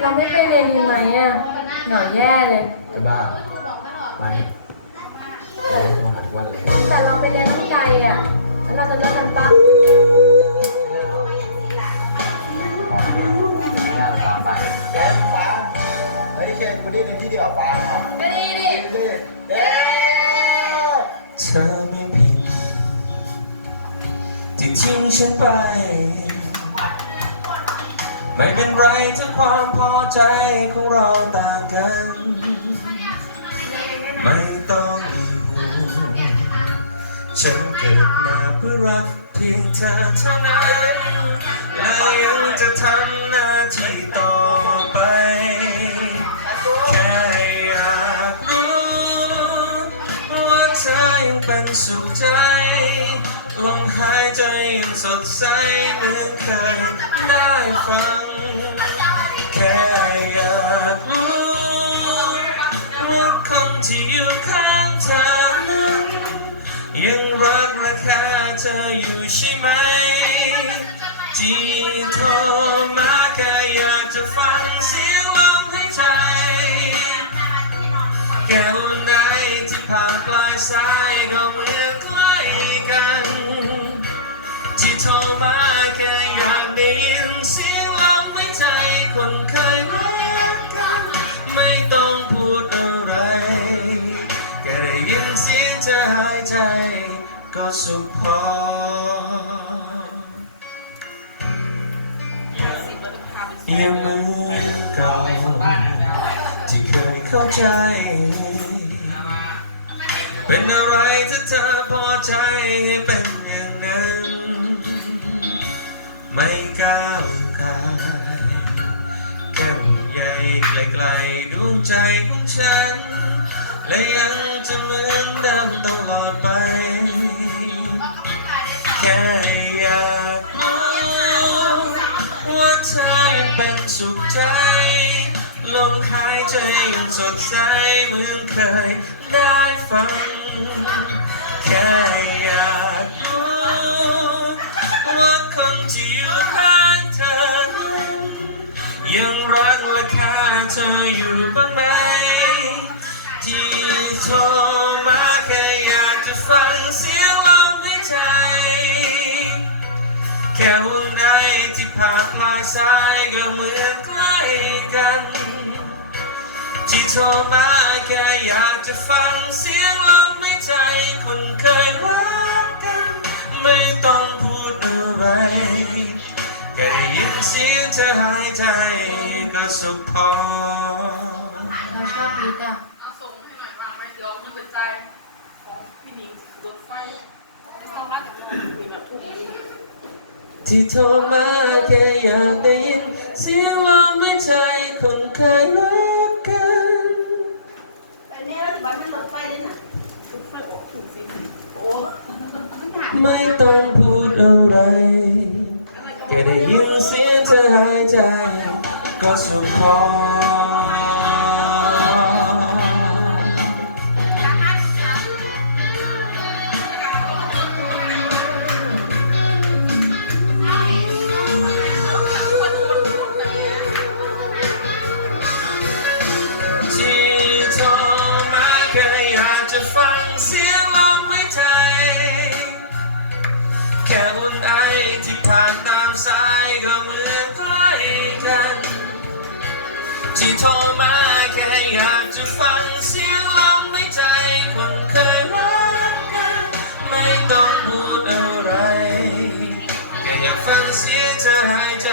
เราไม่ไปเรียนดีไหมอ่ะหน่อยแย่เลยจะบ้าไปหัดวันเลยแต่เราไปเรียนต้องใจอ่ะเราจะเลิกกันปะแกฟ้าเฮ้ยแค่ดูนี่ในที่เดียวฟ้าก็ดีดิเธอไม่ผิดที่ทิ้งฉันไปไม่เป็นไรถ้าความพอใจของเราต่างกันไม่ต้องห่วงฉันเกิดมาเพื่อรักเพียงเธอเท่านั้นและยังจะทำหน้าที่ต่อไปแค่อยากรู้ว่าเธอยังเป็นสุขใจลมหายใจยังสดใสเหมือนเคยได้ฟังแค่อยากรู้ว่าคนที่อยู่ข้างเธอนั้นยังรักและแค่เธออยู่ใช่ไหมที่โทรมาแค่อยากจะฟังเสียงลมหายใจแก้วไหนที่ผ่านปลายสายก็เหมือนใกล้กันที่โทรมาแค่อยากได้ยินเสียงลมหายใจคนเคยรักกันไม่ต้องพูดอะไรแค่ได้ยินเสียงเธอหายใจก็สุขพอยังเหมือนก่อนที่เคยเข้าใจเป็นอะไรถ้าเธอพอใจให้เป็นอย่างนั้นไม่ก้าวกายแก้มใหญ่ไกลๆดวงใจของฉันและยังจะเหมือนเดิมตลอดไปแค่อยากรู้ว่าเธอยังเป็นสุขใจลมหายใจยังสดใสเหมือนเคยได้ฟังแค่อยากรู้ว่าคนที่อยู่ข้างเธอนั้นยังรักและค่าเธออยู่บ้างไหมที่โทรมาแค่อยากจะฟังเสียงลมหายใจแค่วันใดที่ผ่านปลายสายก็เหมือนใกล้กันที่โทรมาแค่อยากจะฟังเสียงลมหายใจคนเคยรักกันไม่ต้องพูดอะไรแค่ได้ยินเสียงเธอหายใจก็สุขพอเราชอบพีทอ่ะเอาส่งให้หน่อยวางไว้เดี๋ยวมันเป็นใจของพี่หนิงรถไฟไม่ต้องรัดกับน้องมีแบบทุกทีที่โทรมาแค่อยากได้ยินเสียงลมหายใจคนเคยรักกันแต่เนี้ยวันมันรถไฟเลยนะรถไฟออกถึงสิโอ้ไม่ต้องพูดอะไรแค่ได้ยินเสียงเธอหายใจก็สุขพอจะฟังเสียงลมหายใจแค่อุ่นไอที่ผ่านตามสายก็เหมือนใกล้กันที่โทรมาแค่อยากจะฟังเสียงลมหายใจคนเคยรักกันไม่ต้องพูดอะไรแค่อยากฟังเสียงเธอหายใจ